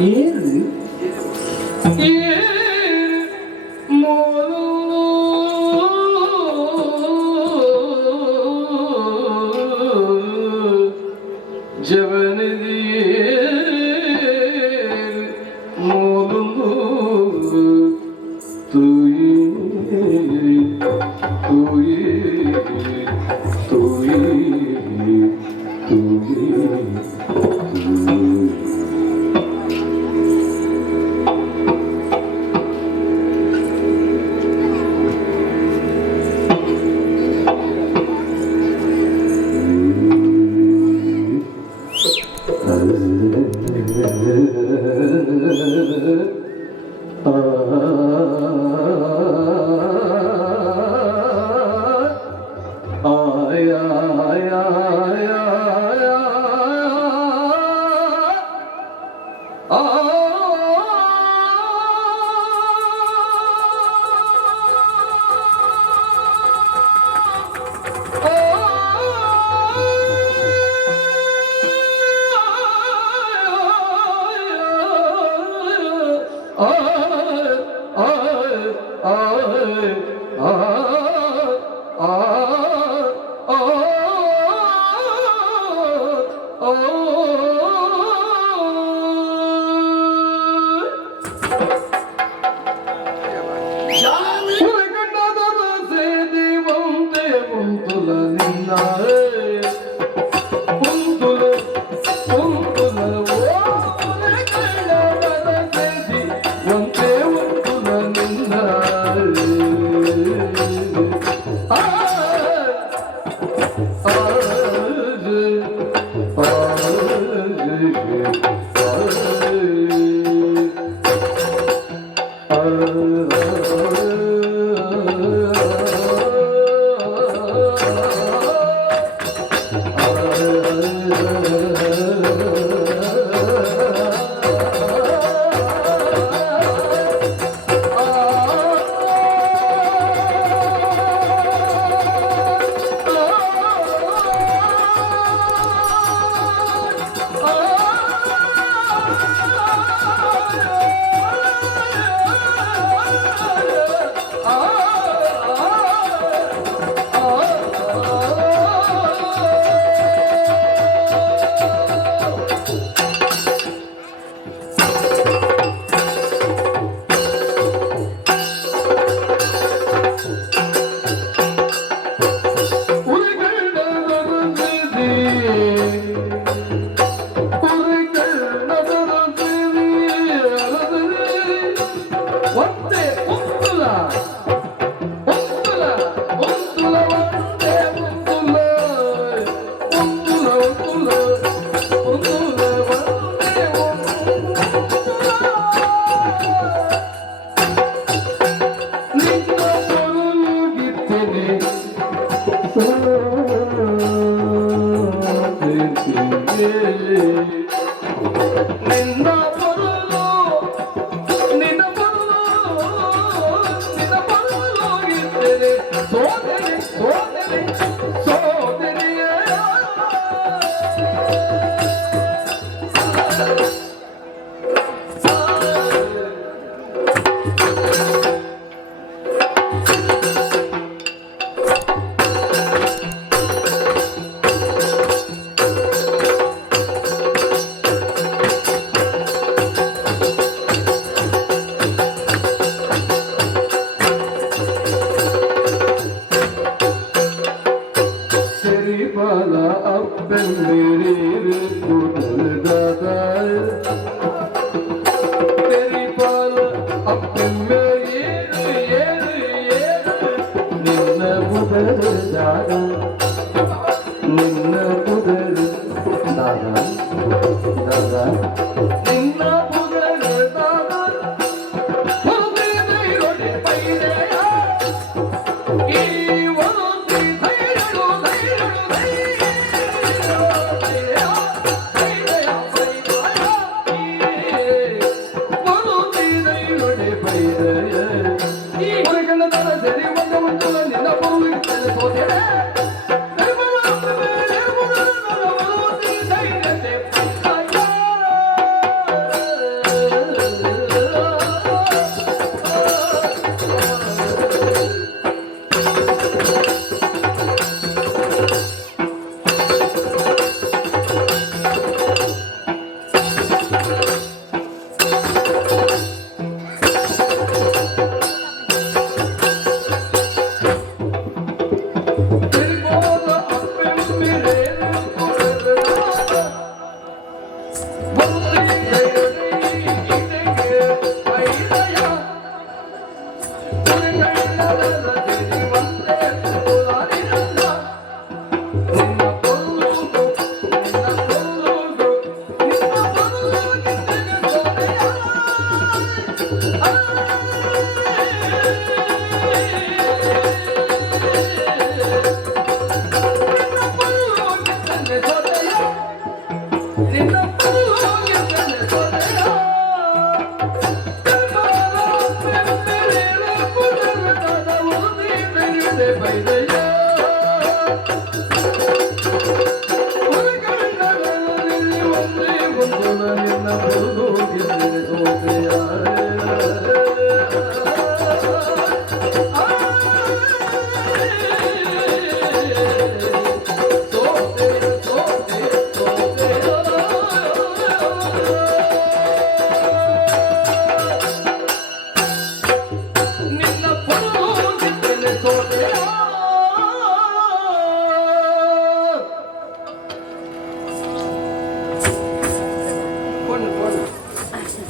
ஏறு ಒಂದೇ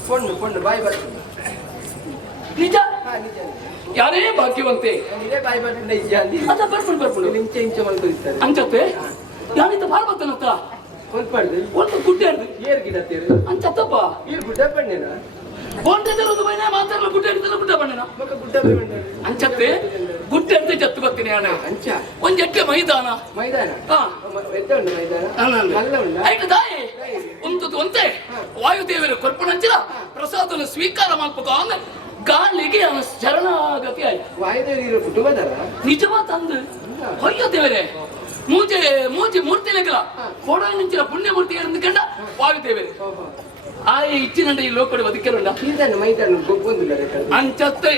ಪೊಣ್ಣು ಬಾಯಿ ಬರ್ತದೆ ನಿಜ ನಿಜ ಯಾರೇ ಭಾಗ್ಯವಂತೆ ಇದೇ ಬಾಯಿ ಬರ್ತದೆ ನಿಜ ಅದ ಬರ್ಕೊಂಡು ಇಂಚೆ ಇಂಚೆ ಮಲ್ಕೊಳ್ತಾರೆ ಅಂಚತ್ತೆ ಯಾನಿಂದ ಭಾರತನತ್ತ ಒಂದು ಗುಡ್ಡೆ ಏರ್ ಗಿಡ ತೇರು ಅಂಚತ್ತಪ್ಪ ಈ ಗುಡ್ಡ ಬಣ್ಣನ ಬೋಂಟೆದರ ಒಂದು ಬೈನ ಮಾತಾಡಲು ಗುಡ್ಡೆ ಹಿಡಿದಲ್ಲ ಗುಡ್ಡ ಬಣ್ಣನ ಗುಡ್ಡ ಬಣ್ಣ ಅಂಚತ್ತೆ ಗುಡ್ಡೆ ಅಂತ ಜತ್ತು ಬರ್ತೀನಿ ನಾನು ಅಂಚ ಒಂದ್ ಎಟ್ಟೆ ಮೈದಾನ ಹಾ ಎತ್ತ ಉಂಟು ಮೈದಾನ ಅಲ್ಲ ಉಂಟ ಆಯ್ತು ದಾಯಿ ಒಂದು ಒಂತೆ ವಾಯುದೇವರ ಕೊರ್ಪಣಂಚಿನ ಪ್ರಸಾದನ ಸ್ವೀಕಾರ ಮಾಡ್ಬೇಕು ಅಂದ್ರೆ ಗಾಳಿಗೆ ಅವನ ಶರಣಾಗತಿ ಆಯ್ತು ವಾಯುದೇವರು ಕುಟುಂಬದರ ನಿಜವಾ ತಂದು ಅಯ್ಯೋ ದೇವರೇ ಮೂಜೆ ಮೂರ್ತಿ ಲೆಕ್ಕಲ ಕೊಡ ನಿಂಚಿನ ಪುಣ್ಯ ಮೂರ್ತಿ ಕಂಡ ವಾಯುದೇವರೇ ಇಚ್ಚಿನಂಡ ಈ ಲೋಕಡೆ ಬದುಕರುಂಡ ಮೈದಾನ ಅಂಚತ್ತೆ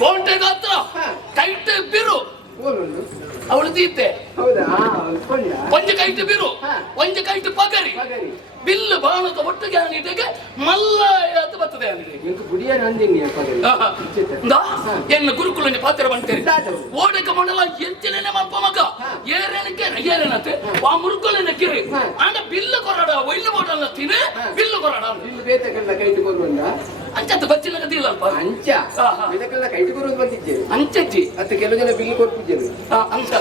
ಬೋಂಟೆ ಗಾತ್ರ ಕೈಟ್ ಬಿರು ಅವಳು ತೀತೆ ಒಂಜ ಕೈಟ್ ಬಿರು ಒಂಜ ಕೈಟ್ ಪಗರಿ ಬಿಲ್ಲು ಬಾಣದ ಒಟ್ಟಿಗೆ ಅನಿಟೆಗೆ ಮಲ್ಲ ಅದು ಬರ್ತದೆ ಎನ್ನ ಗುರುಕುಲನಿ ಪಾತ್ರ ಬಂತೇನೆ ಓಡಕ ಮಂಡಲ ಎಂಚಿನ ಮಪ್ಪ ಮಗ ಏರೇನಕ್ಕೆ ಆ ಮುರುಕುಲನ ಕಿರಿ ಅಂಡ ಬಿಲ್ಲು ಕೊರಡ ಒಯ್ಲು ಬೋಡಲ್ಲ ತಿನೆ ಬಿಲ್ಲು ಕೊರಡ ಬಿಲ್ಲು ಬೇತಕ್ಕೆಲ್ಲ ಕೈಟ್ ಕೊರುವಂದ ಅಂಚತ್ತ ಬಚ್ಚಿನ ಗತಿಲ್ಲ ಅಲ್ಪ ಅಂಚ ಬೇತಕ್ಕೆಲ್ಲ ಕೈಟ್ ಕೊರುವುದು ಬಂದಿದ್ದೆ ಅಂಚಜ್ಜಿ ಅತ್ತ ಕೆಲವು ಜನ ಬಿಲ್ಲು ಕೊರ್ಪಿದ್ದರು ಅಂಚ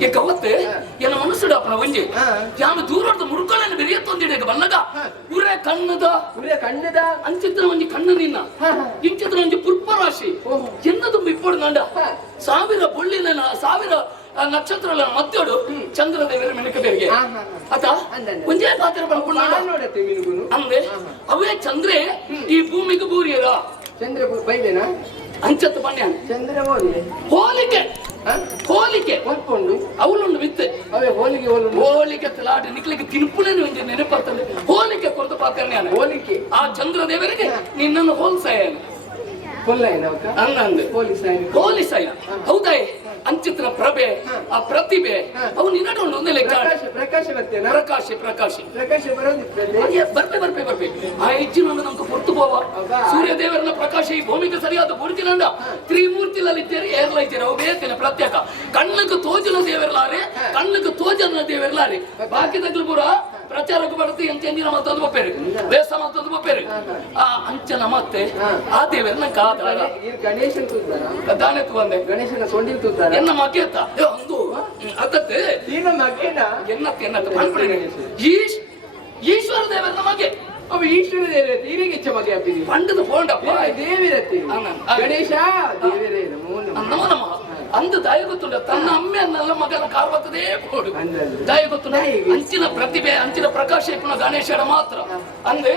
ಈಗ ಅವತ್ತೆ ಏನ ಮನಸ್ಸುಡ ಅಪ್ಪನ ಒಂಜಿ ಯಾನು ದೂರದ ಮುರುಕುಲನ ಬೆರಿಯತ್ತೊಂದಿಡೆಗ ಬನ್ನಗ ಉರೆ ಕಣ್ಣದ ಅಂಚಿತ್ರ ಒಂಜಿ ಕಣ್ಣು ನಿನ್ನ ಇಂಚಿತ್ರ ಒಂಜಿ ಪುರ್ಪರಾಶಿ ಎನ್ನದು ಇಪ್ಪಡು ನಂಡ ಸಾವಿರ ಬೊಳ್ಳಿನ ಸಾವಿರ ನಕ್ಷತ್ರ ಮದ್ದೋಡು ಚಂದ್ರದೇವರ ಮೆಣಕದೇವಿಗೆ ಅತ ಒಂದೇ ಪಾತ್ರ ಅಂದ್ರೆ ಅವೇ ಚಂದ್ರೆ ಈ ಭೂಮಿಗೆ ಬೂರಿಯರ ಚಂದ್ರ ಬೈದೇನಾ ಅಂಚತ್ತು ಪಣ್ಯ ಚಂದ್ರ ಹೋಲಿಕೆ ಹೊಂದ್ಕೊಂಡು ಅವಳೊಂದು ವಿತ್ತೆ ಅವೇ ಹೋಲಿಕೆ ತಲಾಟ ನಿಕ್ಲಿಕ್ಕೆ ತಿನ್ಪುನೇ ಒಂದು ನೆನಪರ್ತದೆ ಹೋಲಿಕೆ ಕೊರತು ಪಾತ್ರನೇ ಹೋಲಿಕೆ ಆ ಚಂದ್ರ ದೇವರಿಗೆ ನಿನ್ನನ್ನು ಹೋಲ್ಸಾಯನು ಹೋಲಿಸಾಯ ಹೌದಾ ಅಂಚಿತ್ರ ಪ್ರಭೆ ಆ ಪ್ರತಿಭೆ ಅವು ನಿನ್ನಡೊಂದು ಒಂದೇ ಲೆಕ್ಕ ಪ್ರಕಾಶ ಬರ್ಬೆ ಆ ಹೆಚ್ಚಿನ ನಮ್ಗೆ ಹೊರತು ಪೋವ ಸೂರ್ಯ ದೇವರನ್ನ ಪ್ರಕಾಶ ಈ ಭೂಮಿಗೆ ಸರಿಯಾದ ಬುಡ್ತಿನಂಡ ತ್ರಿಮೂರ್ತಿಲಿದ್ದೇನೆ ಏರ್ಲೈತೀರ ಅವು ಬೇಕೇನೆ ಪ್ರತ್ಯೇಕ ಕಣ್ಣಕ್ಕೆ ತೋಜನ ದೇವರಲಾರೆ ಕಣ್ಣಕ್ಕೆ ತೋಜನ ದೇವರಲಾರೆ ಬಾಕಿದಾಗ್ಲು ಪೂರ ಪ್ರಚಾರಕ್ಕೆ ಬರುತ್ತೆ ಎಂಚಿನ ಮತ್ತೊಂದು ಬಪ್ಪೇರಿ ಬೇಸ ಮತ್ತೊಂದು ಬಪ್ಪೇರಿ ಆ ಅಂಚನ ಮತ್ತೆ ಆ ದೇವರನ್ನ ಕಾದ ಗಣೇಶನ್ ದಾನೆ ಬಂದೆ ಗಣೇಶನ ಸೊಂಡಿ ತೂತಾರ ಎನ್ನ ಮಗೆತ್ತ ಒಂದು ಅದತ್ತೆ ಈಶ್ವರ ದೇವರ ಮಗೆ ಅವ ಈಶ್ವರ ದೇವರ ತೀರಿಗೆ ಇಚ್ಛೆ ಮಗೆ ಹಾಕಿದೀವಿ ಪಂಡದ ಹೋಂಡಪ್ಪ ದೇವಿರತ್ತೆ ಗಣೇಶ ದೇವರೇ ನಮೋ ನಮಃ ಅಂದು ದಯ ಗೊತ್ತುಂಡ ತನ್ನ ಅಮ್ಮೆಯನ್ನೆಲ್ಲ ಮಗನ ಕಾರ್ವತ್ತದೇ ಕೊಡು ದಯ ಗೊತ್ತುಂಡ ಅಂಚಿನ ಪ್ರತಿಭೆ ಅಂಚಿನ ಪ್ರಕಾಶ ಪುನಃ ಗಣೇಶನ ಮಾತ್ರ ಅಂದ್ರೆ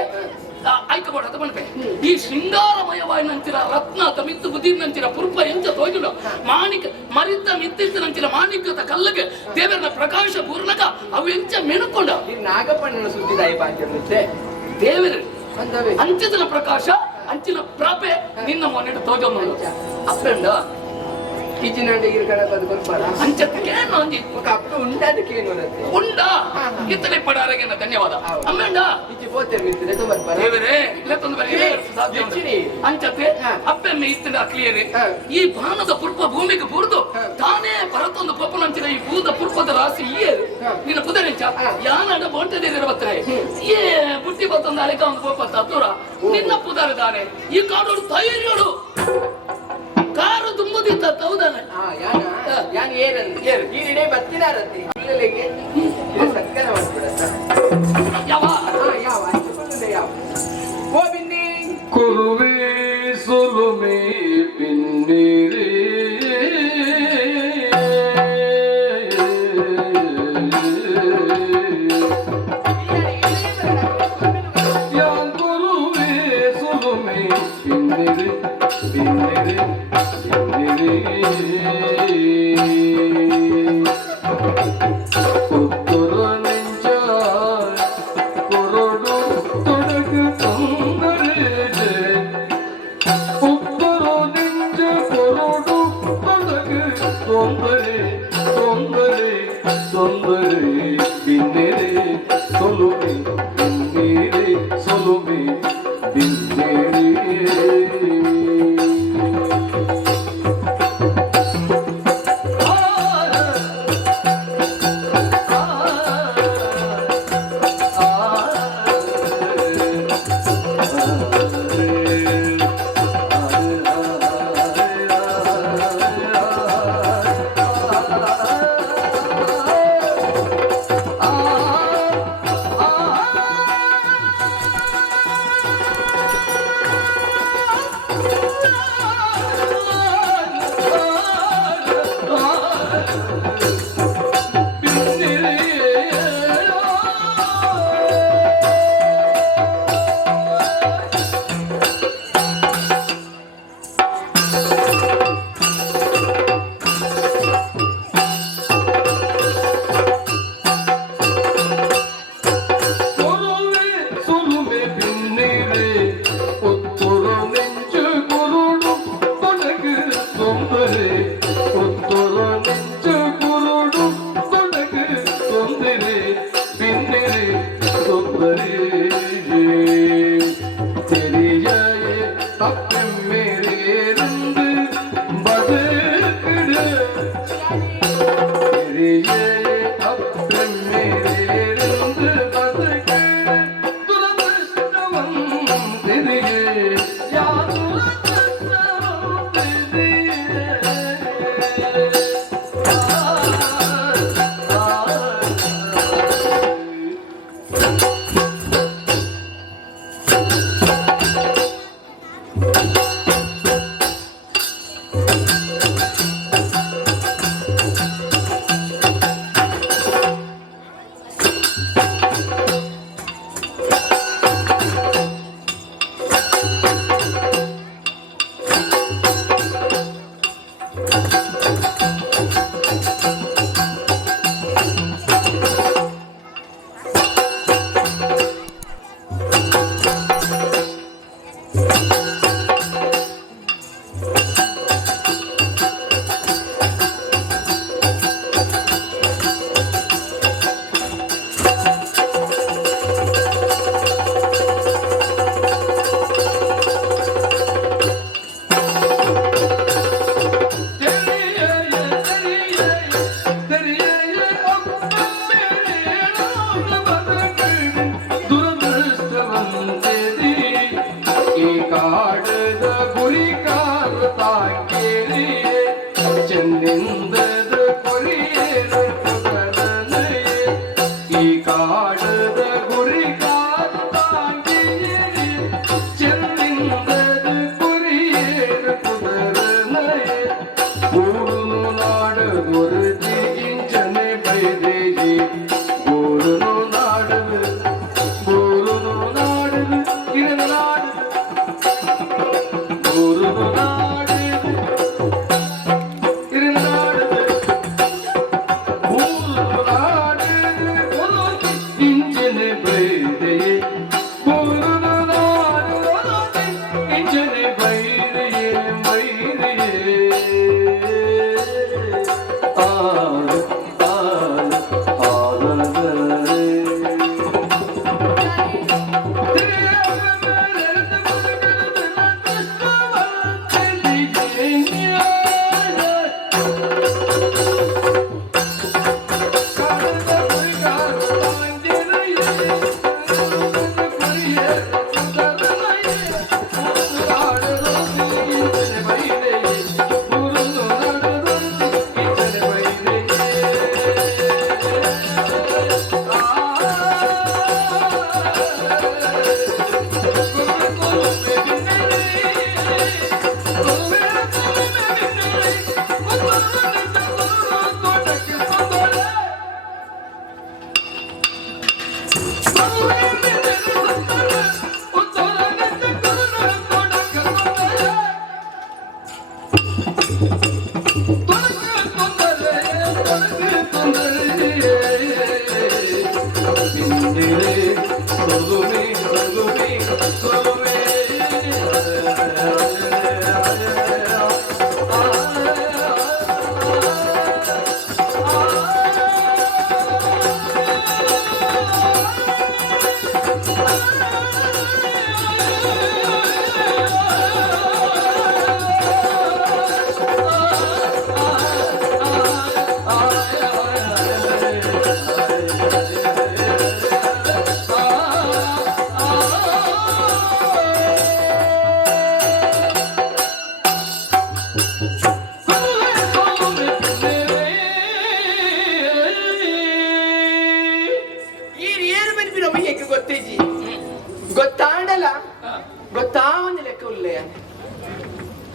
ಆಯ್ಕಬೋಡದು ಬಣ್ಪೆ ಈ ಶೃಂಗಾರಮಯವಾಯಿನಂಚಿನ ರತ್ನ ಮಿತ್ತು ಬುದ್ಧಿನಂಚಿನ ಪುರ್ಪ ಎಂಚ ತೋಜುಂಡ ಮಾಣಿಕ ಮರಿತ ಮಿತ್ತಿನಂಚಿನ ಮಾಣಿಕ್ಯದ ಕಲ್ಲಿಗೆ ದೇವರನ ಪ್ರಕಾಶ ಪೂರ್ಣಕ ಅವು ಎಂಚ ಮೆಣಕೊಂಡ ನಾಗಪ್ಪಣ್ಣನ ಸುದ್ದಿ ದಾಯಿಪಾಂಚೆ ದೇವರು ಅಂಚಿನ ಪ್ರಕಾಶ ಅಂಚಿನ ಪ್ರಾಪೆ ನಿನ್ನ ಮೊನ್ನೆ ತೋಜೊಂದು ಅಪ್ಪಂಡ ಕಿಚಿನಂಡೆ ಇರ್ಕಣದು ಬರ್ಬಾರ ಅಂಚಕ್ಕೆ ಒಂಜಿ ఒక ಅಪ್ಪ ಉಂಡದಕ್ಕೆ ಏನು ಬರುತ್ತೆ ಉಂಡ ಇತ್ತಲೆ ಪಡಾರಗೆ ಧನ್ಯವಾದ ಅಮ್ಮೆಂಡ ಇಚ್ಚಿ ಪೋತೆ ಮಿಂತಿದೆ ತೋ ಬರ್ಬಾರ ದೇವರೇ ಇಲ್ಲತೊಂದು ಬರಿ ಸಾಧ್ಯ ಅಂಚಕ್ಕೆ ಅಪ್ಪೆಮ್ಮೆ ಇತ್ತಿನ ಕ್ಲಿಯರ್ ಈ ಬಾಣದ ಪುರ್ಪ ಭೂಮಿಗೆ ಬುರ್ದು ತಾನೇ ಪರತೊಂದು ಪಪ್ಪನಂಚಿನ ಈ ಭೂದ ಪುರ್ಪದ ರಾಶಿ ಈ ನಿನ್ನ ಪುದರೆಂಚ ಯಾನಡ ಬೋಂಟದೇರ ಬತ್ತರೆ ಏ ಬುಟ್ಟಿ ಬತ್ತೊಂದು ಅಲೆಕ ಒಂದು ಪೋಪತ್ತ ದೂರ ನಿನ್ನ ಪುದರದಾನೆ ಈ ಕಾಡೋಡು ಧೈರ್ಯೋಡು ಕಾರು ತುಂಬುದಿತ್ತ ಹೌದಾನೆ ಯಾನ್ ಏರು ಈರಿಡೆ ಬತ್ತಿನಾರತ್ತೆ ಇಲ್ಲಲೆಗೆ ಸಕ್ಕರ ಮಾಡ್ಬಿಡ ಯಾವ ಓ ಬಿನ್ನಿ ಕುರುವೆ ಸುಲುಮೆ ಬಿನ್ನಿರಿ ಯಾನ್ ಕುರುವೆ ಸುಲುಮೆ ಬಿನ್ನಿರಿ ಬಿನ್ನಿರಿ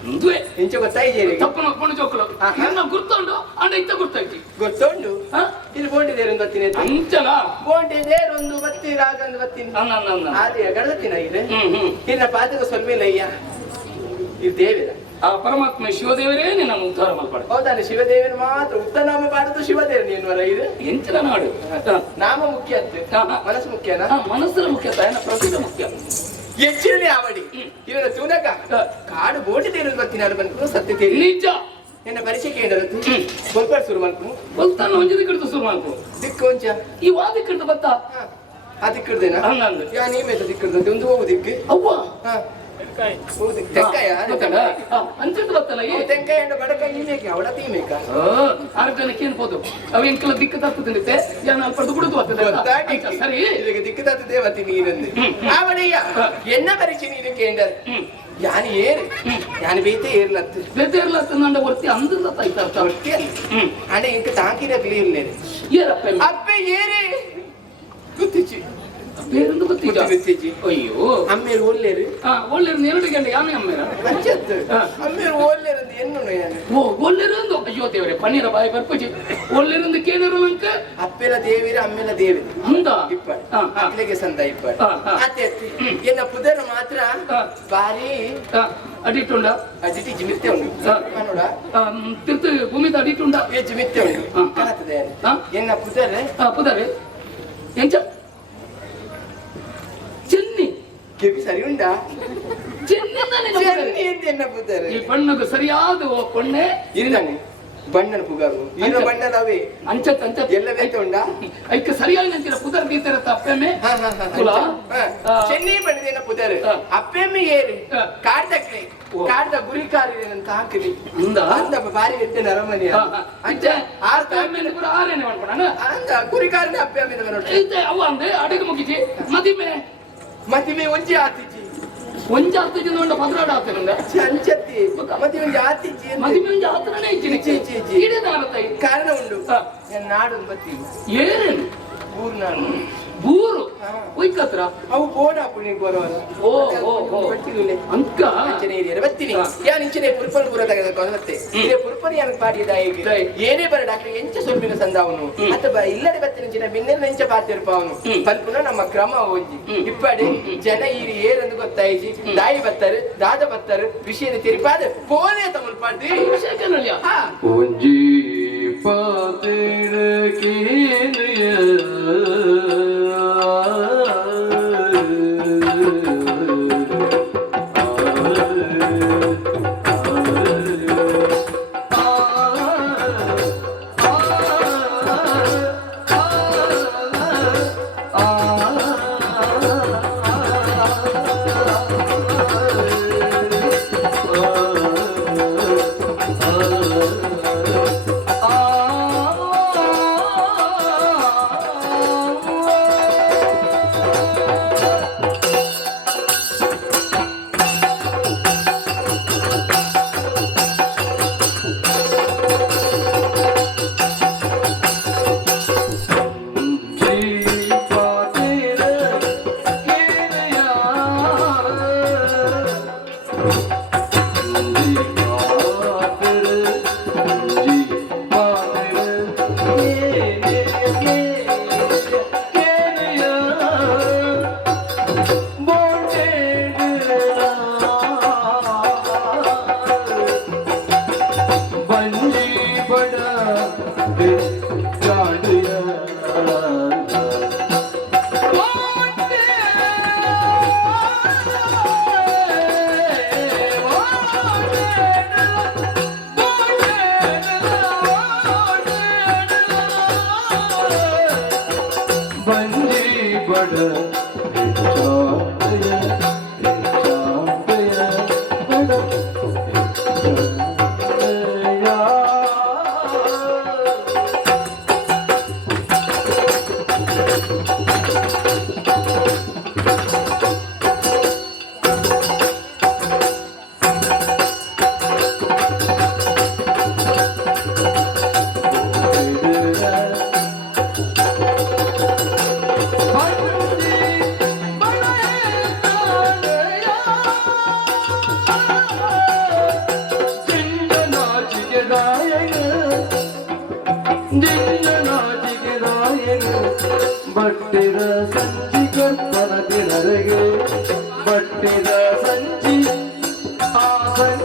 ಮುಂದುವೆ ಇಂಚ ಗೊತ್ತಾಯಿದ್ದೀರಿ ತಪ್ಪು ನೋಡ್ಕೊಂಡು ಜೋಕುಲು ನನ್ನ ಗುರ್ತುಂಡು ಅಂಡ ಇತ್ತ ಗುರ್ತಾಯ್ತಿ ಗೊತ್ತುಂಡು ಇದು ಬೋಂಡಿದೇರು ಒಂದು ಬತ್ತಿನ ಅಂಚಲ ಬೋಂಡಿದೇರು ಒಂದು ಬತ್ತಿ ರಾಗ ಒಂದು ಬತ್ತಿನ ಅದೇ ಗಡದತ್ತಿನ ಇದೆ ಇನ್ನ ಪಾದಕ ಸ್ವಲ್ಪ ಇಲ್ಲ ಅಯ್ಯ ಇದು ದೇವಿದ ಆ ಪರಮಾತ್ಮ ಶಿವದೇವರೇ ನಿನ್ನ ಉದ್ಧಾರ ಮಾಡ್ಪಾಡ ಹೌದಾನೆ ಶಿವದೇವನ ಮಾತ್ರ ಉತ್ತನಾಮ ಮಾಡುದು ಶಿವದೇವ ನೀನ್ವರ ಇದು ಎಂಚಿನ ನಾಡು ನಾಮ ಮುಖ್ಯ ಅಂತ ಮನಸ್ಸು ಮುಖ್ಯನಾ ಮನಸ್ಸಿನ ಮುಖ್ಯ ಪ್ರಸಿದ್ಧ ಮುಖ್ಯ ಹೆಚ್ಚಿನ ಆವಡಿ ಇವರ ತೂನಕ ಕಾಡು ಬೋಟಿದೇರು ಬತ್ತಿನ ಬಂದು ಸತ್ಯ ನಿಜ ನಿನ್ನ ಪರಿಚಯ ಕೇಳಿರತ್ತು ಸ್ವಲ್ಪ ಶುರು ಮಾಡ್ಕೊಂಡು ಬಲ್ತಾನ ಒಂಜದಿ ಕಡ್ದು ಶುರು ಮಾಡ್ಕೊ ದಿಕ್ಕು ಒಂಚ ಈ ವಾದಿ ಕಡ್ದು ಬತ್ತ ಆ ದಿಕ್ಕಡ್ದೇನಾ ಹಂಗಂದು ಯಾ ನೀಮೇತ ದಿಕ್ಕಡ್ದು ಒಂದು ಹೋಗು ದಿಕ್ಕು ಅವ್ವ ತೆಂಕಾಯ ಅಂಚಿಟ್ಟು ಬತ್ತಲ್ಲ ಈ ತೆಂಕಾಯ ಬಡಕ ನೀಮೇಕ ಅವಳ ತೀಮೇಕ ಆರ್ಗನಕ್ಕೆ ಏನ್ಬೋದು ಅವ ಎಂಕಲ ದಿಕ್ಕು ತಪ್ಪುತ್ತಿರುತ್ತೆ ಯಾನ ಅಲ್ಪದ್ದು ಬಿಡುದು ಬರ್ತದೆ ಸರಿ ಇದಕ್ಕೆ ದಿಕ್ಕು ತತ್ತದೆ ಬತ್ತಿ ನೀರಂದು ಆವಡಯ್ಯ ಎನ್ನ ಪರಿಚಯ ನೀರು ಕೇಂದ್ರ ಯಾನ್ ಏರು ಯಾನ್ ಬೇತೆ ಏರ್ಲತ್ತು ಬೇತೆ ಏರ್ಲತ್ತು ನಂಡ ಒರ್ತಿ ಅಂದ್ರಲ್ಲ ತಾಯ್ತಾರ್ತ ಒಟ್ಟಿ ಅಣ್ಣ ಇಂಕ ತಾಕಿರಕ್ಲಿ ಇರ್ಲೇರಿ ಏರಪ್ಪ ಅಪ್ಪೆ ಏರಿ ಗುತ್ತಿಚ್ಚಿ ಬೇರೊಂದು ಗೊತ್ತಿಜ್ಜಿ ಅಯ್ಯೋ ಅಮ್ಮೇರು ಒಲ್ಲೇರು ಒಳ್ಳೆರು ಎರಡು ಗಂಟೆ ಯಾನೆ ಅಮ್ಮೇರ ಅಂಚತ್ತು ಅಮ್ಮೇರು ಒಲ್ಲೇರಂದು ಎನ್ನು ಓ ಒಳ್ಳೆರಂದು ಅಯ್ಯೋ ದೇವರೇ ಪನ್ನೀರ ಬಾಯಿ ಬರ್ಪಜಿ ಒಳ್ಳೆರಂದು ಕೇಳಿರಲ್ಲ ಅಂಕ ಅಪ್ಪೆಲ ದೇವಿರ ಅಮ್ಮೆಲ ದೇವಿ ಅಂದ ಇಪ್ಪಡ್ ಅಪ್ಲೆಗೆ ಸಂದ ಇಪ್ಪಡ್ ಆತೆ ಎನ್ನ ಪುದರ ಮಾತ್ರ ಬಾರಿ ಅಡಿಟ್ಟುಂಡ ಅಜಿಟಿ ಜಿಮಿತ್ತೆ ಉಂಟು ನೋಡ ತಿರ್ತು ಭೂಮಿದ ಅಡಿಟ್ಟುಂಡ ಜಿಮಿತ್ತೆ ಉಂಟು ಕಾಣುತ್ತದೆ ಎನ್ನ ಪುದರೆ ಎಂಚ ಚೆನ್ನಿ ಕೆಪಿ ಸರಿ ಉಂಟಾ ಚೆನ್ನಿ ಎನ್ನ ಪುದರ ಈ ಬಣ್ಣకు ಸರಿಯಾದ ಓ ಕೊಣ್ಣೆ ಇರಿದಾನೆ ಬಣ್ಣನ ಪುಗಾರು ಇರೋ ಬಣ್ಣದವೇ ಅಂಚತ್ ಅಂಚತ್ ಎಲ್ಲ ಬೇತೆ ಉಂಟಾ ಐಕ ಸರಿಯಾಗಿ ನಂತಿರ ಪುದರ್ ಬೀತರ ಅಪ್ಪೆಮ್ಮೆ ಕುಲ ಚೆನ್ನಿ ಬಣ್ಣದೇನ ಪುದರ್ ಅಪ್ಪೆಮ್ಮೆ ಏರಿ ಕಾಡ್ದಕ್ಕೆ ಕಾಡ್ದ ಗುರಿ ಕಾರಿದಂತ ಹಾಕಿರಿ ಅಂದ ಬಾರಿ ಎಟ್ಟೆ ನರಮನಿ ಅಂಚ ಆರ್ ತಾಮೇಲೆ ಕೂಡ ಆರೇನೆ ಮಾಡ್ಕೊಣ ಅಂದ ಗುರಿ ಕಾರಿನ ಅಪ್ಪೆಮ್ಮೆ ನೋಡಿ ಐತೆ ಅವ್ವ ಅಂದೆ ಅಡಿಗೆ ಮುಗಿಜಿ ಮದಿಮೆ ಒಂಜಿ ಆತಿಜಿ ಒಂಜಿ ಆತಿಜಿ ನೋಡ ಪದ್ರಾಡ ಆತನಂದ ಅಂಚತ್ತಿ ಮದಿಮೆ ಒಂಜಿ ಆತಿಜಿ ಮದಿಮೆ ಒಂಜಿ ಆತನೇ ಇಜ್ಜಿ ಇಡೇದಾರತ್ತ ಕಾರಣ ಉಂಡು ನಾಡು ಬತ್ತಿ ಏನೇನು ಊರು ನಾಡು ಬೂರು ಒಯ್ಕತ್ರ ಅವು ಬೋಡ ಪುಣಿ ಬರೋಲ್ಲ ಓ ಅಂಕ ಬತ್ತೀನಿ ಯಾನ್ ಇಂಚಿನ ಪುರ್ಪಲ್ ಪುರ ತೆಗೆದತ್ತೆ ಇದೇ ಪುರ್ಪಲ್ ಯಾನ್ ಪಾಡಿದ ಏನೇ ಬರ ಡಾಕ್ಟರ್ ಎಂಚ ಸೊಲ್ಪಿನ ಸಂದಾವನು ಅಥವಾ ಇಲ್ಲದೆ ಬತ್ತಿನ ಇಂಚಿನ ಬಿನ್ನೆಲ್ಲ ಎಂಚ ಪಾತಿರ್ಪ ಅವನು ಪಲ್ಪುನ ನಮ್ಮ ಕ್ರಮ ಒಂಜಿ ಇಪ್ಪಡೆ ಜನ ಈರಿ ಏರಂದು ಗೊತ್ತಾಯಿಸಿ ದಾಯಿ ಬತ್ತರು ದಾದ ಬತ್ತರು ವಿಷಯದ ತಿರುಪಾದ ಪೋಲೆ ತಮ್ಮಲ್ ಪಾಡ್ದಿ ವಿಷಯಕ್ಕನಲ್ಲ ಒಂಜಿ ಪಾತಿರ ಕೇನಯ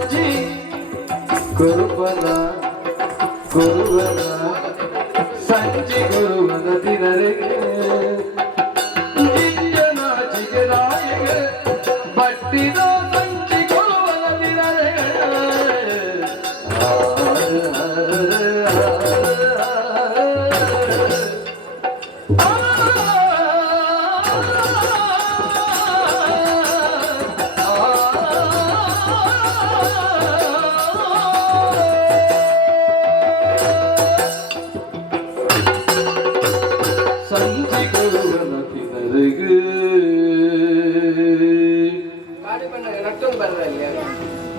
ಒಂಜಿ ಗುರುಬಲ ಗುರುಬಲ ಸಂಜೆ ಗುರುವನ ದಿನರೆಗೆ ನಾಚಿಗೆ ನಾಯಿಗೆ ಬಟ್ಟಿದ ಸಂಜೆ ಗುರುವನ ದಿನರೆಗೆ ಸಂಜೆ ಗುರುವನ ದಿನರೆಗೆ ಕಾಡು ಬಣ್ಣ ನಟ್ಟೊಂದು ಬರಲ್ಲ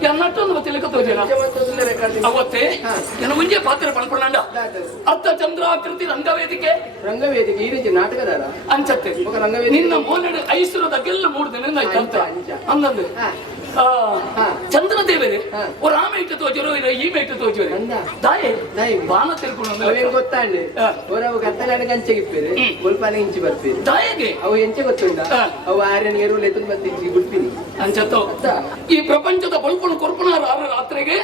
ಎನ್ನಟ್ಟೊಂದು ಗೊತ್ತಿಲ್ಲ ತೋಜನ ಅವತ್ತೇ ನನ್ನ ಮುಂಜೆ ಪಾತ್ರ ಪಡ್ಕೊಂಡ ಅರ್ಥ ಚಂದ್ರಾಕೃತಿ ರಂಗವೇದಿಕೆ ರಂಗವೇದಿಕೆ ಈ ರೀತಿ ನಾಟಕದಾರ ಅಂಚತ್ತೆ ఒక రంగవేదిక ನಿನ್ನ ಮೋನಡೆ ಐಶ್ವರ್ಯದ ಗೆಲ್ಲ 3 ದಿನ ಆಯ್ತಂತ ಅಂದಂದು ಚಂದ್ರ ದೇವರೇ ಓ ರಾಮ ಇಟ್ಟು ತೋಜರು ಈ ಮೇಟು ತೋಜರು ದಾಯೆ ಬಾಣ ತಿಳ್ಕೊಂಡು ಅವೇನ್ ಗೊತ್ತಾಂಡೆ ಅವರವು ಕತ್ತಲಾನ ಕಂಚೆಗಿಪ್ಪೇರು ಗುಲ್ಪಾನ ಇಂಚಿ ಬರ್ತೀರಿ ದಾಯೆಗೆ ಅವು ಎಂಚೆ ಗೊತ್ತುಂಡ ಅವು ಆರ್ಯನ ಎರುಳು ಎತ್ತು ಬಂದು ಇಂಚಿ ಗುಡ್ಪಿನಿ ಅಂಚತ್ತೋ ಈ ಪ್ರಪಂಚದ ಬಲ್ಪಣ ಕೊರ್ಪಣ ರಾತ್ರಿಗೆ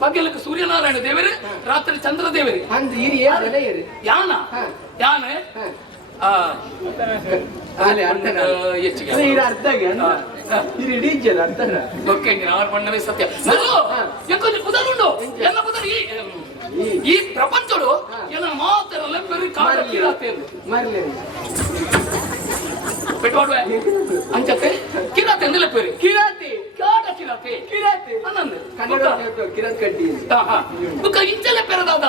ಪಗಲಕ್ಕೆ ಸೂರ್ಯನಾರಾಯಣ ದೇವರೇ ರಾತ್ರಿ ಚಂದ್ರ ದೇವರೇ ಅಂದ್ ಹಿರಿ ಏನ ಏರಿ ಯಾನ ಯಾನ ಆಲೆ ಅರ್ಥನ ಹೆಚ್ಚಿಗೆ ಇದು ಅರ್ಥಗೆ ಇದು ಡಿಜಲ್ ಅರ್ಥನ ಓಕೆ ಆರು ಬಣ್ಣವೇ ಸತ್ಯ ಯಾಕಂದ್ರೆ ಕುದರುಂಡು ಎಲ್ಲ ಕುದರು ಈ ಪ್ರಪಂಚಗಳು ಎಲ್ಲ ಮಾತರೆಲ್ಲ ಬರೀ ಕಾಡ ಕಿರಾತೆ ಮರ್ಲಿ ಬಿಟ್ವಾಡ್ವೆ ಅಂಚತ್ತೆ ಕಿರಾತೆ ಅಂದಿಲ್ಲ ಪೇರಿ ಕಿರಾತಿ ಕಾಡ ಕಿರಾತೆ ಕಿರಾತಿ ಅನ್ನಂದು ಕನ್ನಡ ಕಿರಾತ್ ಕಡ್ಡಿ ಬುಕ್ಕ ಇಂಚಲೆ ಪೆರದಾದ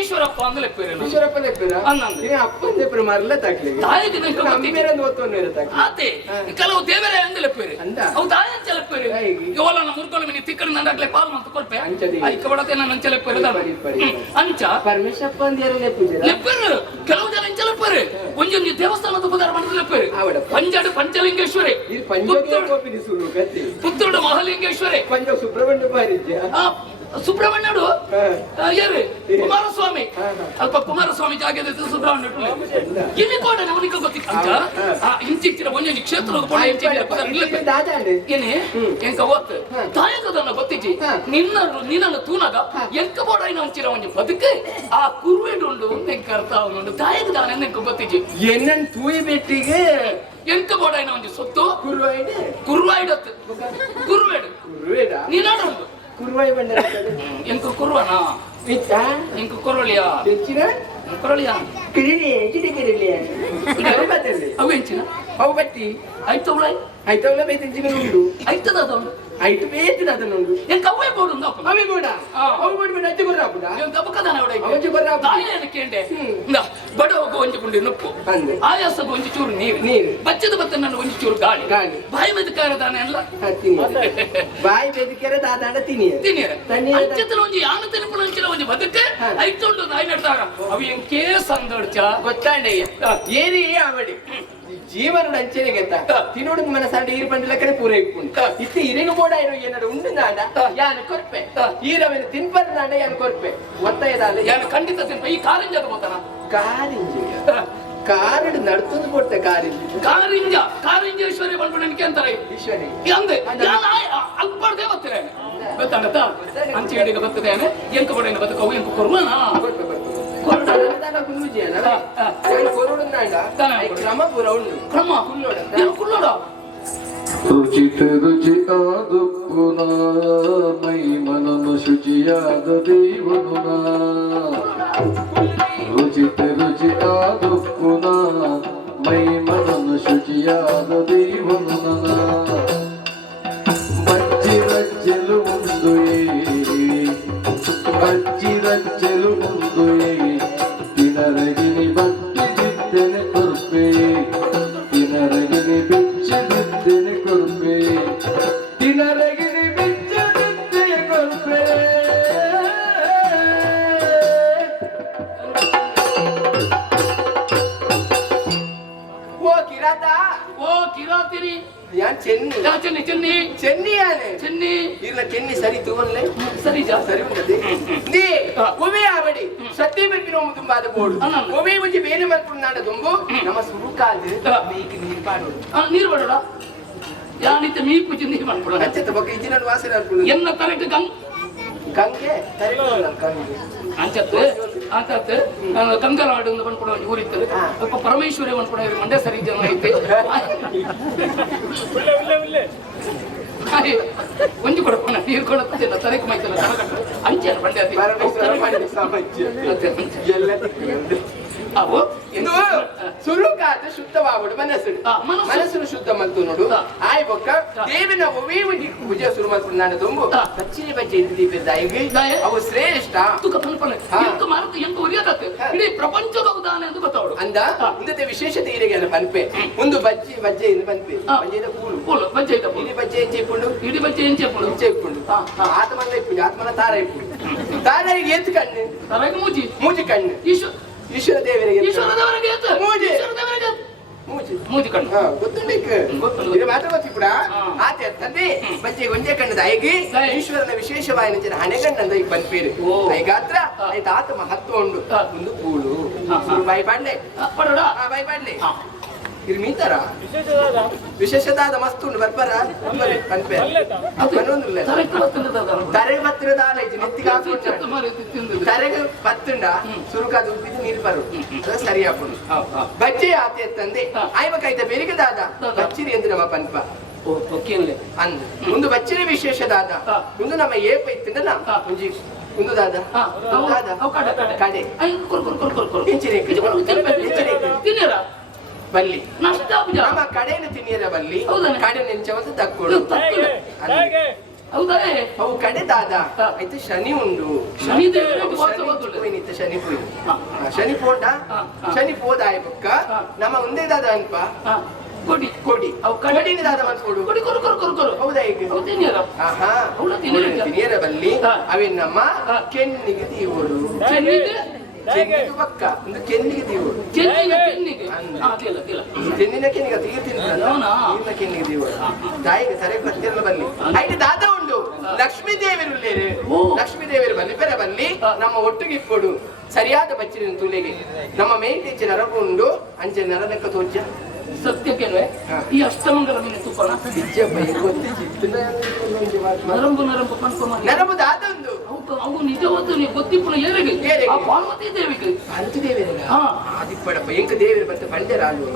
ಈಶ್ವರಪ್ಪ ಅಂದಲೆ ಪೇರಿ ಈಶ್ವರಪ್ಪ ನೆಪ್ಪರ ಅನ್ನಂದು ನೀ ಅಪ್ಪನ ನೆಪ್ಪರ ಮರಲ್ಲ ತಾಕ್ಲಿ ತಾಯಿಗೆ ನಂಗೆ ನಮ್ಮೇರಂದು ಒತ್ತೊಂದು ಇರುತ್ತೆ ಆತೆ ಕೆಲವು ದೇವರೇ ಅಂದಲೆ ಪೇರಿ ಅಂದ ಅವು ತಾಯಿ ಅಂಚಲೆ ಪೇರಿ ಯೋಲನ ಮುರ್ಕೊಳ್ಳ ಮಿನಿ ತಿಕ್ಕಡ ನಂಡಾಗ್ಲೆ ಪಾಲ್ ಮಂತ ಕೊಲ್ಪೆ ಅಂಚದಿ ಐಕ ಬಡತೆ ನಾನು ಅಂಚಲೆ ಪೇರಿ ಅಂಚ ಪರಮೇಶಪ್ಪ ಅಂದಿಯರು ನೆಪ್ಪುಜರ ಲೆಪ್ಪರು ಕೆಲವು ಜನ ಅಂಚಲೆ ಪೇರಿ ಒಂಜೊಂದು ದೇವಸ್ಥಾನದ ಉಪದಾರ ಮಾಡಿದ ಲೆಪ್ಪರು ಪಂಜಾಡು ಪಂಚಲಿಂಗೇಶ್ವರಿ ಇದು ಪಂಜೋಗಿ ಕೋಪಿನಿ ಸುರು ಗತಿ ಪುತ್ತೂರು ಮಹಾಲಿಂಗೇಶ್ವರಿ ಪಂಜ ಸುಬ್ರಹ್ಮಣ್ಯ ಪಾರಿಜ್ಯ ಸುಬ್ರಹ್ಮಣ್ಯಡು ಯಾರು ಕುಮಾರಸ್ವಾಮಿ ಅಲ್ಪ ಕುಮಾರಸ್ವಾಮಿ ಜಾಗದ ಸುಬ್ರಹ್ಮಣ್ಯ ಇಲ್ಲಿ ಕೋಟೆ ಅವನಿಗೆ ಗೊತ್ತಿಲ್ಲ ಇಂಚಿನ ಒಂದೊಂದು ಕ್ಷೇತ್ರ ದಾದಾಂಡೆ ಏನೇ ಎಂಕ ಓತ್ ತಾಯಕದನ್ನ ಗೊತ್ತಿಜ್ಜಿ ನಿನ್ನನ್ನು ತೂನಾಗ ಎಂಕ ಬೋಡ ಅಂಚಿರ ಒಂದು ಬದುಕೆ ಆ ಕುರುವೆಡುಂಡು ಎಂಕ ಅರ್ಥ ಅವನುಂಡು ತಾಯಕದಾನ ಎಂಕ ಗೊತ್ತಿಜ್ಜಿ ಎನ್ನನ್ ತೂಯಿ ಬೆಟ್ಟಿಗೆ ಎಂಕ ಬೋಡ ಒಂದು ಸೊತ್ತು ಕುರುವಾಯ್ಡೆ ಕುರುವಾಯ್ಡತ್ತು ಕುರುವೇಡು ಕುರುವೇಡ ನೀನಾಡೊಂದು ಕುರುವಾಯಿ ಬಂಡ ಎಂಕ ಕುರುವನಾ ಮಿತ್ತ ಎಂಕ ಕುರುಳಿಯಾ ಹೆಚ್ಚಿನ ಕುರುಳಿಯಾ ಕಿರಿಲಿ ಕಿಡಿ ಕಿರಿಲಿ ಅವು ಹೆಚ್ಚಿನ ಅವು ಬಟ್ಟಿ ಐತವಳೈ ಐತವಳ ಬೇತಿಂಚಿನ ಉಂಡು ಐತದ ಅದೊಂದು ಐಟು ಬೇತಿನ ಅದನ್ನೊಂದು ಎಂಕ ಅವೇ ಬೋಡು ಉಂದು ಅಪ್ಪ ಅವಿ ಬೋಡ ಅವು ಬೋಡು ಬೇಡ ಅಜ್ಜಿ ಬರ್ರಾ ಬುಡ ಎಂಕ ಅಪಕದಾನ ಅವಡೆ ಅವಜ್ಜಿ ಬರ್ರಾ ತಾಯಿಯನ್ನು ಕೇಂಡೆ ಬಡ ಹೋಗು ಒಂಜಿ ಕುಂಡಿ ನುಪ್ಪು ಅಂದೆ ಆಯಾಸಗು ಒಂಜಿ ಚೂರು ನೀರು ನೀರು ಬಚ್ಚದ ಬತ್ತ ನನ್ನ ಒಂಜಿ ಚೂರು ಗಾಳಿ ಗಾಳಿ ಬಾಯಿ ಮೆದಕಾರ ದಾನ ಎಲ್ಲ ಬಾಯಿ ಬೇದಿಕೆರೆ ದಾದಾಡ ತಿನಿಯ ತಿನ್ನೀರ ತಣ್ಣೀರ ಅಂಚತಲ ಒಂಜಿ ಯಾನ ತಿನ್ಪುಳ ಅಂಚಿನ ಒಂಜಿ ಬದುಕೆ ಐತೊಂಡು ನಾಯಿ ನಡ್ದಾರ ಅವು ಎಂಕೇ ಸಂದಡ್ಚ ಗೊತ್ತಾಂಡಯ್ಯ ಏನೇ ಅವಡಿ ಜೀವನ ಅಂಚನೆಗೆ ಅಂತ ತಿನ್ನೋಡು ಮನಸ್ಸಾಂಡ ಈರು ಬಂದಿಲ್ಲಕ್ಕನೆ ಪೂರ ಇಪ್ಪುಂಡು ಇತ್ತು ಇರಿಗು ಬೋಡ ಇರೋ ಏನಾರು ಉಂಡು ನಾಡ ಯಾನ ಕೊರ್ಪೆ ಈರವನು ತಿನ್ಬಾರ್ದು ನಾಡ ಯಾನ ಕೊರ್ಪೆ ಒತ್ತಾಯದಾಲ ಯಾನು ಖಂಡಿತ ತಿನ್ಪ ಈ ಕಾರಿಂಜದ ಹೋತಾನ ಕಾರಿಂಜಿ ಕಾರಿಡ್ ನಡ್ತುದು ಕೊಡ್ತೆ ಕಾರಿಂಜಿ ಕಾರಿಂಜೇಶ್ವರಿ ಬಂದ್ಬಿಟ್ಟು ನನಗೆ ಅಂತಾರೆ ಈಶ್ವರಿ ಅಂದೆ ಅಲ್ಪಡ್ದೆ ಗೊತ್ತಿರ ಗೊತ್ತಾಗತ್ತ ಅಂಚೆ ಹಿಡಿಗೆ ಬರ್ತದೇನೆ ಎಂಕ ಬಡ ಬದುಕವು ಎಂಕ ಕೊರ್ವನ ಕ್ರಮ ಪೂರ ಉಂಡು ಕ್ರಮ ಕುಲ್ಲೋಡ ರುಚಿತ ರುಚಿ ಆದುಪ್ಪುನ ಮೈ ಮನನು ಶುಚಿಯಾದ ದೇವನುನ ರುಚಿತ ರುಚಿ ಆದುಪ್ಪುನ ಮೈ ಮನನು ಶುಚಿಯಾದ ದೇವನುನ ಬಚ್ಚಿ ರಜ್ಜಲು ಮುಂದು ಬಚ್ಚಿ ರಜ್ಜಲು ಮುಂದು ತಿನರಗಿನಿ ಬಟ್ಟಿ ಬಿದ್ದೆನೆ ಕೊರ್ಪೆ ತಿನರಗಿನಿ ಬಿಚ್ಚಿದಿದ್ದೇನೆ ಕೊರ್ಪೆ ತಿನರಗಿನಿ ಬಿಚ್ಚಿದಿದ್ದೆ ಕೊರ್ಪೆ ಓ ಕಿರಾತ ಓ ಕಿರಾತಿರಿ ಯಾನ್ ಚೆನ್ನಿ ಚೆನ್ನಿ ಚೆನ್ನಿ ಚೆನ್ನಿ ಯಾನೆ ಚೆನ್ನಿ ಇಲ್ಲ ಚೆನ್ನಿ ಸರಿ ತೂವನ್ಲೆ ಸರಿ ಜಾ ಸರಿ ಉಂಟದೆ ನೀ ಒವೆ ಆವಡಿ ಸತ್ಯ ಬೆರ್ಕಿನ ಒಮ್ಮೆ ತುಂಬಾದ ಬೋಡು ಒವೆ ಮುಂಚೆ ಬೇರೆ ಮಲ್ಪುಡು ನಾಡ ತುಂಬು ನಮ್ಮ ಸುರುಕಾದ ಮೇಯ್ಕೆ ನೀರು ಪಾಡೋದು ನೀರು ಬಡೋಡ ಯಾನಿತ ಮೀ ಪೂಜೆ ನೀ ಮಾಡ್ಕೊಳ ಅಂಚೆತ್ತ ಬೊಕ್ಕ ಇಜಿನ ವಾಸನೆ ಅನ್ಕೊಳ್ಳಿ ಎನ್ನ ತರಕ್ಕೆ ಕಂಗೆ ಕಂಗೆ ಅಂಚತ್ತೆ ಆತತ್ತೆ ಕಂಗಲವಾಡು ಒಂದು ಬಂದ್ಕೊಡೋ ಊರಿತ್ತು ಸ್ವಲ್ಪ ಪರಮೇಶ್ವರಿ ಬಂದ್ಕೊಡೋ ಮಂಡ್ಯ ಸರಿ ಜನ ಐತೆ ಒಂಜಿ ಕೊಡಪ್ಪ ನೀರು ಕೊಡುತ್ತಿಲ್ಲ ತರಕ್ಕೆ ಮೈತಲ್ಲ ತನಕ ಅಂಚೆ ಬಂಡೆ ಅವು ಇದು ಸುರುಕಾದ ಶುದ್ಧವಾಗುಡು ಮನಸ್ಸು ಮನಸ್ಸು ಶುದ್ಧ ಮಂತು ನೋಡು ಆಯ್ ಬೊಕ್ಕ ದೇವಿನ ಒವೇ ಒಂದು ಪೂಜೆ ಶುರು ಮಾಡ್ಕೊಂಡು ನಾನು ತುಂಬು ಕಚ್ಚಿನ ಬಚ್ಚೆ ಇದ್ದಿದ್ದ ಅವು ಶ್ರೇಷ್ಠ ತುಕ ಪನ್ಪನೆ ಎಂಕ ಮಾರುತ ಎಂಕ ಉರಿಯದತ್ತೆ ಇಡೀ ಪ್ರಪಂಚದ ಉದಾಹರಣೆ ಎಂದು ಗೊತ್ತಾವಡು ಅಂದ ಇಂದತೆ ವಿಶೇಷತೆ ಇರೆಗೆ ಪನ್ಪೆ ಒಂದು ಬಜ್ಜೆ ಇಂದ ಪನ್ಪೆ ಬಜ್ಜೆದ ಕೂಳು ಕೂಳು ಬಜ್ಜೆ ಇದ್ದ ಇಡೀ ಬಜ್ಜೆ ಎಂಚೆ ಇಪ್ಪುಂಡು ಇಡೀ ಬಜ್ಜೆ ಎಂಚೆ ಇಪ್ಪುಂಡು ಎಂಚೆ ಇಪ್ಪುಂಡು ಆತ್ಮನ ಇಪ್ಪುಂಡು ಆತ್ಮನ ತಾರ ಇಪ್ಪುಂಡು ತಾರಿಗೆ ಎತ್ತು ಕಣ್ಣು ತರಗೆ ಮೂಜಿ ಮೂಜಿ ಕಣ್ಣು ಈಶ್ವರ ದೇವರಿಗೆ ಮೂಜಿ ಕಣ್ಣು ಗೊತ್ತುಂಡು ಇದು ಮಾತ್ರ ಗೊತ್ತಿಪ್ಪುಡ ಆತ ತಂದೆ ಬಜ್ಜೆ ಗೊಂಜೆ ಕಣ್ಣದ ಐಗಿ ಈಶ್ವರನ ವಿಶೇಷವಾದ ಹಣೆಗಣ್ಣಂದ ಈ ಪನ್ಪೇರು ಐಗಾತ್ರ ಆಯ್ತು ಆತ ಮಹತ್ವ ಉಂಡು ಒಂದು ಕೂಳು ಬಾಯಿ ಬಾಡ್ಲೆ ಬಾಯಿ ಬಾಡ್ಲೆ ಇದು ಮೀತಾರ ವಿಶೇಷದಾದ ಮಸ್ತ್ ಉಂಡು ಬರ್ಬರ ಪನ್ಪೆ ತರೆಗೆ ಬತ್ತಿರದ ಆಲೈತಿ ನೆತ್ತಿಗೆ ಹಾಕೊಂಡು ತರೆಗೆ ಬತ್ತುಂಡ ಸುರುಕಾದ ಉಪ್ಪಿದ್ದು ನೀರು ಬರು ಸರಿ ಹಾಕೊಂಡು ಬಜ್ಜೆ ಆತೆ ತಂದೆ ಆಯ್ಮಕಾಯ್ತ ಬೆರಿಗದಾದ ಬಚ್ಚಿರಿ ಎಂದು ನಮ್ಮ ಪನ್ಪ ಅಂದ್ ಒಂದು ಬಚ್ಚಿನ ವಿಶೇಷದಾದ ಒಂದು ನಮ್ಮ ಏಪ ಇತ್ತಿಂದ ಮುಂಜಿ ಒಂದು ದಾದ ಕಡೆ ಬಲ್ಲಿ ನಮ್ಮ ಕಡೆಯನ್ನು ತಿನ್ನಿರ ಬಲ್ಲಿ ಕಡೆ ನೆಂಚವತ್ತು ತಕ್ಕೊಡು ಅವು ಕಡೆ ದಾದ ಆಯ್ತು ಶನಿ ಉಂಡು ಶನಿ ಶನಿ ಪೋಯ್ ಶನಿ ಪೋಂಡ ಶನಿ ಪೋದಾಯ ಬುಕ್ಕ ನಮ್ಮ ಒಂದೇ ದಾದ ಅನ್ಪ ಕೊಡಿ ಕೊಡಿ ಅವು ಕಡಿನ ದಾದ ಮಾಡ್ಕೊಡು ಹೌದಾ ಈಗ ತಿನ್ನಿರ ಬಲ್ಲಿ ಅವೇನ್ ನಮ್ಮ ಕೆನ್ನಿಗೆ ತೀವೋಡು ಚೆನ್ನಿಗೆ ಪಕ್ಕ ಒಂದು ಕೆನ್ನಿಗೆ ತೀವೋಡು ಚೆನ್ನಿನ ಕೆನ್ನಿಗೆ ನೀರಿನ ಕೆನ್ನಿಗೆ ತೀವೋಡು ತಾಯಿಗೆ ತರೆ ಬರ್ತಿರಲ್ಲ ಬಲ್ಲಿ ಐದು ದಾದ ಉಂಡು ಲಕ್ಷ್ಮೀ ದೇವರು ಲಕ್ಷ್ಮೀ ದೇವರು ಬಲ್ಲಿ ಬೇರೆ ಬಲ್ಲಿ ನಮ್ಮ ಒಟ್ಟಿಗೆ ಇಪ್ಪಡು ಸರಿಯಾದ ಬಚ್ಚಿನ ತುಲೆಗೆ ನಮ್ಮ ಮೇನ್ ಟೀಚರ್ ನರಕು ಉಂಡು ಅಂಚೆ ನರಲೆಕ್ಕ ತೋಜ ಸತ್ಯಕ್ಕೆ ಈ ಅಷ್ಟಮಂಗಲ ಮೀನು ತುಪ್ಪನ ನರಂಬು ನರಂಬು ನರಂಬು ದಾದೊಂದು ಅವು ನಿಜವಾದ ನೀವು ಗೊತ್ತಿಪ್ಪನ ಏರಿಗೆ ಆ ಪಾರ್ವತಿ ದೇವಿಗೆ ಪಾರ್ವತಿ ದೇವರ ಆದಿಪ್ಪಡಪ್ಪ ಎಂಕ ದೇವರು ಬಂತ ಬಂಡೆರಾಲು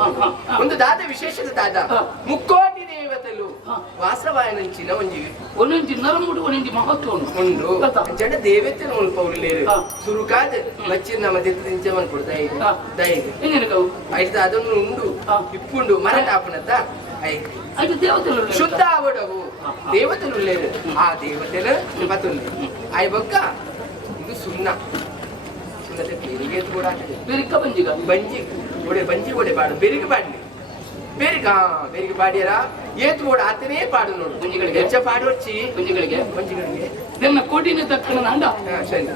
ಒಂದು ದಾದ ವಿಶೇಷದ ದಾದ ಮುಕ್ಕೋಟಿ ದೇವತೆಲು ವಾಸವಾಯನಂಚಿನ ಒಂಜಿ ನರಂಬುಡು ಒಂಜಿ ಮಹತ್ವ ಉಂಡು ಜಡ ದೇವತೆ ಉಲ್ಪ ಉಳ್ಳೇರು ಸುರುಕಾದ ಬಚ್ಚಿನ ನಮ್ಮ ದೆತ್ತಿಂಚ ಮನ್ಕೊಡು ದಯಗೆ ಐದು ಅದನ್ನು ಉಂಡು ಇಪ್ಪುಂಡು ಮರಟ ಆಪಣದ ಶುದ್ಧ ಆವಡವು ದೇವತೆಲು ಉಳ್ಳೇರು ಆ ದೇವತೆಲು ಬತ್ತುಂಡು ಆಯ್ ಬೊಕ್ಕ ಇದು ಸುಣ್ಣ ಸುಣ್ಣದ ಬೆರಿಗೆ ಕೂಡ ಬೆರಿಕ ಬಂಜಿಗ ಬಂಜಿ ಒಡೆ ಬಾಡು ಬೆರಿಗೆ ಬಾಡ್ಲಿ ಬೆರಿಗೆ ಬಾಡ್ಯಾರ ಏತು ಓಡ ಆತನೇ ಪಾಡು ನೋಡು ಗುಂಜಿಗಳಿಗೆ ಹೆಚ್ಚ ಪಾಡು వచ్చి ಗುಂಜಿಗಳಿಗೆ ನನ್ನ ಕೋಟಿನ ತಕ್ಕನ ನಾಂಡ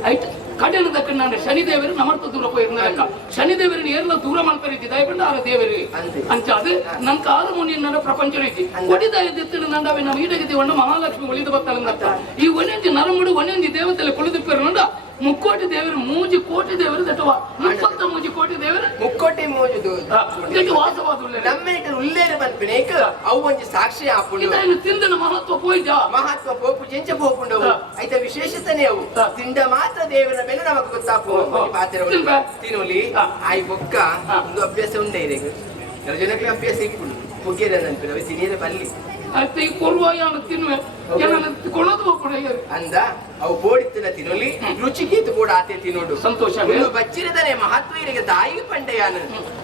ಆಯ್ತು ಕಡೆನ ತಕ್ಕನ ನಾಂಡ ಶನಿದೇವರು ನಮರ್ತ ದೂರ போயிருந்தாங்க ಶನಿದೇವರನ್ನ ಏರ್ಲ ದೂರ ಮಾಡ್ತಾರೆ ದಯಪಂಡ ಆ ದೇವರು ಅಂಚಾದು ನನ್ನ ಕಾಲ ಮುನಿಯನ್ನ ಪ್ರಪಂಚ ರೀತಿ ಒಡಿದ ಎತ್ತಿನ ನಾಂಡವೆ ನಮ್ಮ ಈಡಗಿತಿ ಒಣ್ಣ ಮಹಾಲಕ್ಷ್ಮಿ ಒಳಿದು ಬತ್ತಲಂತ ಈ ಒನೆಂಜಿ ನರಮುಡು ಒನೆಂಜಿ ದೇವತೆಲ್ಲ ಕುಳಿದಿಪ್ಪರು ನೋಡ ಮುಕ್ಕೋಟಿ ದೇವರು ಮೂಜಿ ಕೋಟಿ ದೇವರು ದಟ್ಟವ 33 ಕೋಟಿ ದೇವರು ಮುಕ್ಕೋಟಿ ಮೂಜುದು ಇದು ವಾಸವಾದ ನಮ್ಮೇಟ ಉಲ್ಲೇರ ಬಂದ್ಬಿನೇಕ ಅವು ಒಂಜಿ ಸಾಕ್ಷಿ ಆಪುಂಡು ಇದನ್ನು ತಿಂದನ ಮಹತ್ವ ಪೋಯ್ದ ಮಹತ್ವ ಪೋಪು ಜೆಂಚ ಪೋಪುಂಡವು ಐತ ವಿಶೇಷತೆನೇ ಅವು ತಿಂದ ಮಾತ್ರ ದೇವರ ಮೇಲೆ ನಮಗೆ ಗೊತ್ತಾಪು ಪಾತ್ರ ತಿನ್ನೋಲಿ ಆಯ್ ಬೊಕ್ಕ ಒಂದು ಅಭ್ಯಾಸ ಉಂಡೆ ಇರೆಗೆ ಜನಕ್ಕೆ ಅಭ್ಯಾಸ ಇಪ್ಪುಂಡು ಪುಗ್ಗೆರ ನೆನಪಿನ ಅವು ತಿನ್ನಿರ ಬಲ್ಲಿ ಅತ್ತೆ ಕೊರುವಾಯ ತಿನ್ನುವೆ ಕೊಳೋದು ಕೂಡ ಅಂದ ಅವು ಬೋಡಿತ್ತಿನ ತಿನ್ನೋಲಿ ರುಚಿಗೀತು ಕೂಡ ಆತೆ ತಿನ್ನೋಡು ಸಂತೋಷ ಬಚ್ಚಿರದನೆ ಮಹತ್ವ ಇರಿಗೆ ದಾಯಿಗೆ ಪಂಡೆಯಾನ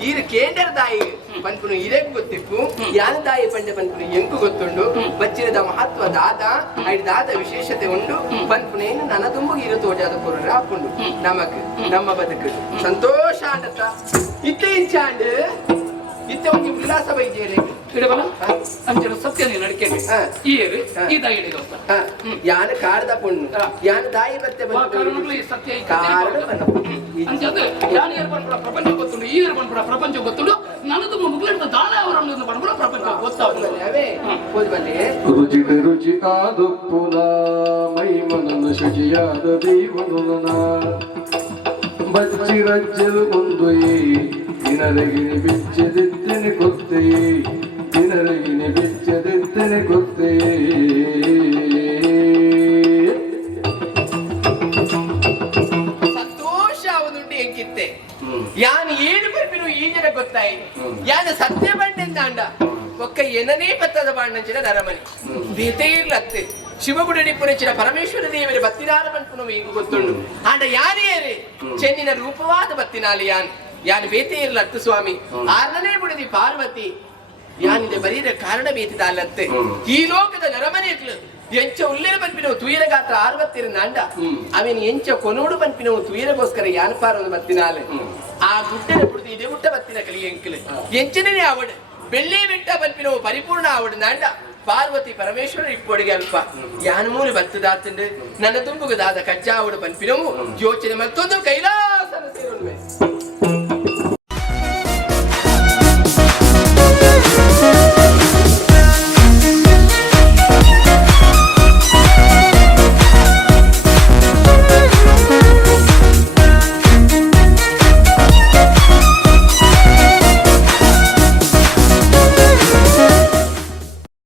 ಈರು ಕೇಂದ್ರ ದಾಯಿ ಪನ್ಪುನು ಇರೆಗ್ ಗೊತ್ತಿಪ್ಪು ಯಾನ ದಾಯಿ ಪಂಡೆ ಪನ್ಪುನು ಎಂಕು ಗೊತ್ತುಂಡು ಬಚ್ಚಿರದ ಮಹತ್ವ ದಾದ ಐದು ದಾದ ವಿಶೇಷತೆ ಉಂಡು ಪನ್ಪುನೇನು ನನ್ನ ತುಂಬು ಇರು ತೋಜಾದ ಪುರ ಹಾಕೊಂಡು ನಮಕ್ ನಮ್ಮ ಬದುಕು ಸಂತೋಷ ಅಂಡತ್ತ ಇತ್ತೆ ಇಂಚಾಂಡ್ ಇತ್ತೆ ಒಂದು ವಿಲಾಸ ಬೈಜೇಲೆ ಇಡಬಲ್ಲ ಅಂಚನ ಸತ್ಯನೇ ನಡಕೆಗೆ ಈರು ಈ ದಾಯಿ ಯಾನ ಕಾಡದ ಪುಣ್ಣು ಯಾನ ದಾಯಿ ಬತ್ತೆ ಬಂದು ಸತ್ಯ ಅಂಚಂದ್ರೆ ಯಾನ ಏರ್ ಬಂದ್ಬಿಡ ಪ್ರಪಂಚ ಗೊತ್ತುಂಡು ಈ ಏರ್ ಬಂದ್ಬಿಡ ಪ್ರಪಂಚ ಗೊತ್ತುಂಡು ನನ್ನದು ಮುಗ್ಲಿಡ್ದ ದಾಳ ಅವರನ್ನು ಬಂದ್ಬಿಡ ಪ್ರಪಂಚ ಗೊತ್ತಾಗ್ತದೆ ರುಚಿ ಆದುಪ್ಪುನ ಮೈ ಮನನ ಶುಚಿಯಾದ ದೈವನುನ ಬಚ್ಚಿ ರಜ್ಜಲು ಮುಂದು ದಿನರಗಿನಿ ಬಿಚ್ಚದಿದ್ದೆನೆ ಕೊತ್ತೆ ದಿನ ನೆರಳಿಗೆ ಬಿಚ್ಚದೆತ್ತನೆ ಗೊತ್ತೇ ಸಂತೋಷ ಅವನುಂಟು ಎಂಕಿತ್ತೆ ಯಾನ್ ಏಳು ಬರ್ಪಿನು ಈ ಜನ ಗೊತ್ತಾಯಿ ಯಾನ ಸತ್ಯ ಬಂಡೆಂದ ಅಂಡ ಒಕ್ಕ ಎನನೇ ಪತ್ತದ ಬಾಂಡಂಚಿನ ನರಮನಿ ಬೇತೆ ಇರ್ಲತ್ತೆ ಶಿವಗುಡಿ ಪುರಚಿನ ಪರಮೇಶ್ವರ ದೇವರ ಬತ್ತಿನಾರ ಪಂಪುನು ಈಗ ಗೊತ್ತುಂಡು ಆಂಡ ಯಾರೇ ಚೆನ್ನಿನ ರೂಪವಾದ ಬತ್ತಿನಾಲಿ ಯಾನ್ ಬೇತೆ ಇರ್ಲತ್ತು ಸ್ವಾಮಿ ಆರನೇ ಬುಡದಿ ಪಾರ್ವತಿ ಯಾನಿದೆ ಬರೀರ ಕಾರಣ ಬೇತಿದ ಅಲ್ಲತ್ತೆ ಈ ಲೋಕದ ನರಮನೆಗಳು ಎಂಚ ಉಲ್ಲೇರ ಪಂಪಿನವು ತುಯಿರ ಗಾತ್ರ 60 ನಾಂಡ ಅವನ್ ಎಂಚ ಕೊನೋಡು ಪಂಪಿನವು ತುಯಿರಗೋಸ್ಕರ ಯಾನಪಾರದು ಬತ್ತಿನಾಲೆ ಆ ಗುಡ್ಡನ ಬುಡದಿ ಇದೆ ಗುಡ್ಡ ಬತ್ತಿನ ಕಲಿ ಎಂಕಲು ಎಂಚನೇ ಆವಡ್ ಬೆಳ್ಳಿ ಬೆಟ್ಟ ಪಂಪಿನವು ಪರಿಪೂರ್ಣ ಆವಡ್ ನಾಂಡ ಪಾರ್ವತಿ ಪರಮೇಶ್ವರ ಇಪ್ಪೊಡಿಗೆ ಅಲ್ಪ ಯಾನ ಮೂರು ಬತ್ತದಾತಂಡು ನನ್ನ ತುಂಬುಗದಾದ ಕಜ್ಜಾವಡು ಪಂಪಿನವು ಯೋಚನೆ ಮತ್ತೊಂದು ಕೈಲಾ